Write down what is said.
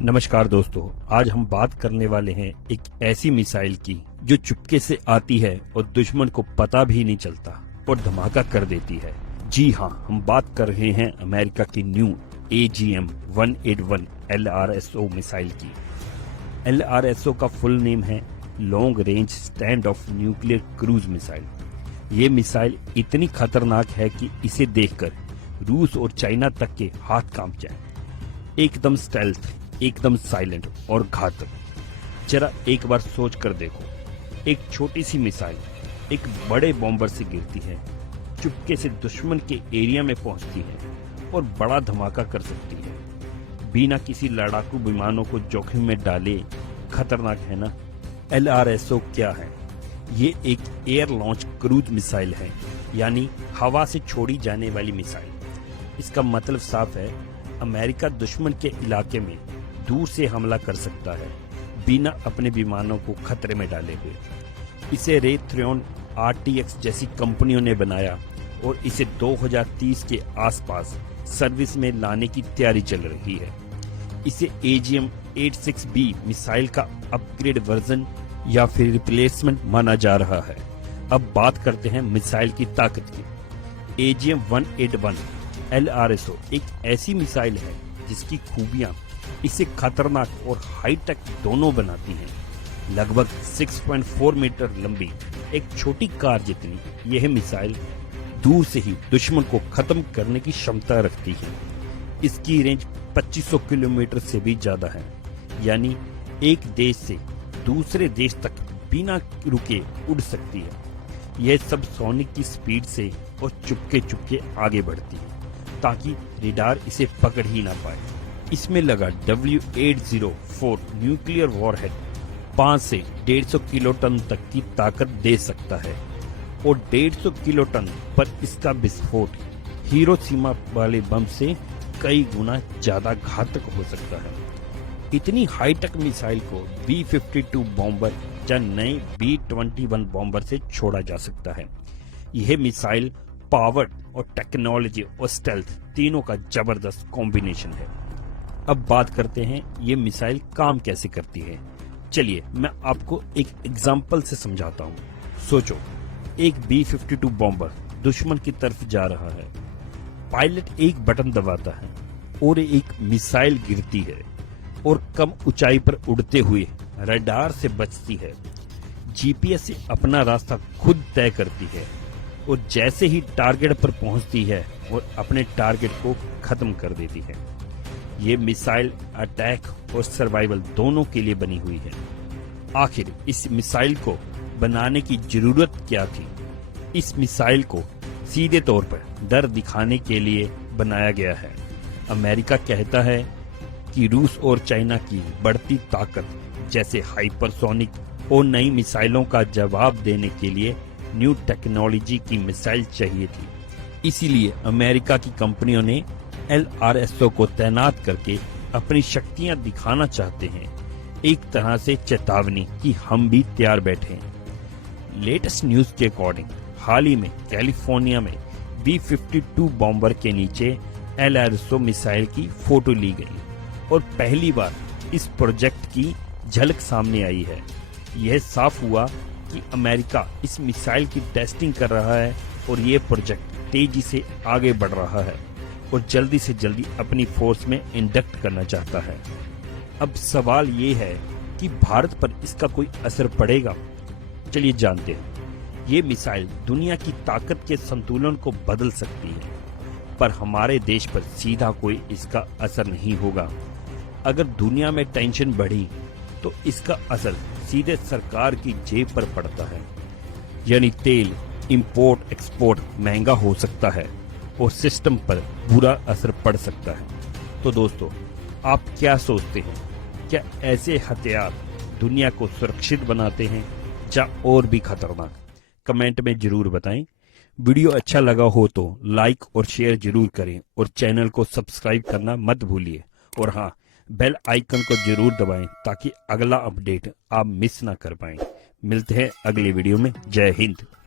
नमस्कार दोस्तों, आज हम बात करने वाले हैं एक ऐसी मिसाइल की जो चुपके से आती है और दुश्मन को पता भी नहीं चलता और धमाका कर देती है। जी हाँ, हम बात कर रहे हैं अमेरिका की न्यू AGM-181 LRSO मिसाइल की। LRSO का फुल नेम है long range stand of nuclear cruise missile. ये मिसाइल इतनी खतरनाक है कि इसे देखकर रूस और चाइना तक के हाथ कांप जाए। एकदम स्टेल्थ, एकदम साइलेंट और घातक। जरा एक बार सोच कर देखो, एक छोटी सी मिसाइल एक बड़े बॉम्बर से गिरती है, चुपके से दुश्मन के एरिया में पहुंचती है और बड़ा धमाका कर सकती है बिना किसी लड़ाकू विमानों को जोखिम में डाले। खतरनाक है ना? LRSO क्या है? ये एक एयर लॉन्च क्रूज मिसाइल है, यानी हवा से छोड़ी जाने वाली मिसाइल। इसका मतलब साफ है, अमेरिका दुश्मन के इलाके में दूर से हमला कर सकता है बिना अपने विमानों को खतरे में डाले हुए। इसे रेथ्रियन RTX जैसी कंपनियों ने बनाया और इसे 2030 के आसपास सर्विस में लाने की तैयारी चल रही है। इसे AGM-86B मिसाइल का अपग्रेड वर्जन या फिर रिप्लेसमेंट माना जा रहा है। अब बात करते हैं मिसाइल की ताकत की। AGM-181 LRSO एक ऐसी मिसाइल है जिसकी खूबियां इसे खतरनाक और हाईटेक दोनों बनाती हैं। लगभग 6.4 मीटर लंबी एक छोटी कार जितनी यह मिसाइल दूर से ही दुश्मन को खत्म करने की क्षमता रखती है। इसकी रेंज 2500 किलोमीटर से भी ज्यादा है, यानी एक देश से दूसरे देश तक बिना रुके उड़ सकती है। यह सब सोनिक की स्पीड से और चुपके चुपके आगे बढ़ती है ताकि रेडार इसे पकड़ ही ना पाए। इसमें लगा W804 न्यूक्लियर वॉरहेड 5 से 150 किलोटन तक की ताकत दे सकता है और 150 किलोटन पर इसका विस्फोट हिरोशिमा वाले बम से कई गुना ज्यादा घातक हो सकता है। इतनी हाईटेक मिसाइल को B-52 बॉम्बर या नए B-21 बॉम्बर से छोड़ा जा सकता है। यह मिसाइल पावर और टेक्नोलॉजी और स्टेल्थ तीनों का जबरदस्त कॉम्बिनेशन है। अब बात करते हैं ये मिसाइल काम कैसे करती है। चलिए मैं आपको एक एग्जाम्पल से समझाता हूँ। सोचो, एक B-52 बॉम्बर दुश्मन की तरफ जा रहा है। पायलट एक बटन दबाता है और एक मिसाइल गिरती है और कम ऊंचाई पर उड़ते हुए रडार से बचती है। GPS से अपना रास्ता खुद तय करती है और जैसे ही टारगेट पर पहुंचती है और अपने टारगेट को खत्म कर देती है। ये मिसाइल अटैक और सर्वाइवल दोनों के लिए बनी हुई है। आखिर इस मिसाइल को बनाने की जरूरत क्या थी? इस मिसाइल को सीधे तौर पर डर दिखाने के लिए बनाया गया है। अमेरिका कहता है कि रूस और चाइना की बढ़ती ताकत जैसे हाइपरसोनिक और नई मिसाइलों का जवाब देने के लिए न्यू टेक्नोलॉजी की मिसाइल चाहिए थी। इसीलिए अमेरिका की कंपनियों ने LRSO को तैनात करके अपनी शक्तियां दिखाना चाहते हैं। एक तरह से चेतावनी कि हम भी तैयार बैठे हैं। लेटेस्ट न्यूज के अकॉर्डिंग हाल ही में कैलिफोर्निया में B-52 बॉम्बर के नीचे LRSO मिसाइल की फोटो ली गई और पहली बार इस प्रोजेक्ट की झलक सामने आई है। यह साफ हुआ कि अमेरिका इस मिसाइल की टेस्टिंग कर रहा है और ये प्रोजेक्ट तेजी से आगे बढ़ रहा है और जल्दी से जल्दी अपनी फोर्स में इंडक्ट करना चाहता है। अब सवाल ये है कि भारत पर इसका कोई असर पड़ेगा? चलिए जानते हैं। ये मिसाइल दुनिया की ताकत के संतुलन को बदल सकती है, पर हमारे देश पर सीधा कोई इसका असर नहीं होगा। अगर दुनिया में टेंशन बढ़ी तो इसका असर सीधे सरकार की जेब पर पड़ता है, यानी तेल इंपोर्ट एक्सपोर्ट महंगा हो सकता है और सिस्टम पर बुरा असर पड़ सकता है। तो दोस्तों, आप क्या सोचते हैं? क्या ऐसे हथियार दुनिया को सुरक्षित बनाते हैं या और भी खतरनाक? कमेंट में जरूर बताएं। वीडियो अच्छा लगा हो तो लाइक और शेयर जरूर करें और चैनल को सब्सक्राइब करना मत भूलिए। और हाँ, बेल आइकन को जरूर दबाएं ताकि अगला अपडेट आप मिस ना कर पाएं। मिलते हैं अगले वीडियो में। जय हिंद।